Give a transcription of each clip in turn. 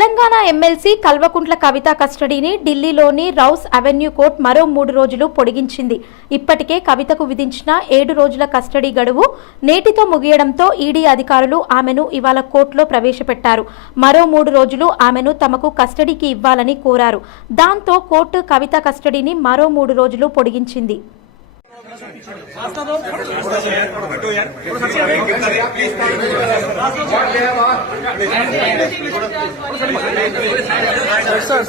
Telangana MLC Kalvakuntla Kavitha కస్టడీని ఢిల్లీలోని rows avenue court మరో 3 రోజులు పొడిగించింది. ఇప్పటికే కవితకు విధించిన 7 రోజుల కస్టడీ గడువు నేటితో ముగియడంతో ఈడీ అధికారులు ఆమెను ఇవాళ కోర్టులో ప్రవేశపెట్టారు. మరో 3 రోజులు ఆమెను తమకు కస్టడీకి ఇవ్వాలని కోరారు. దాంతో కోర్టు కవిత కస్టడీని మరో 3 రోజులు పొడిగించింది. We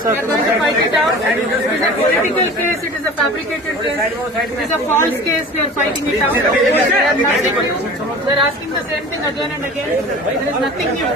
are going to fight it out. It is a political case. It is a fabricated case. It is a false case. We are fighting it out. There are nothing new. We are asking the same thing again and again. There is nothing new.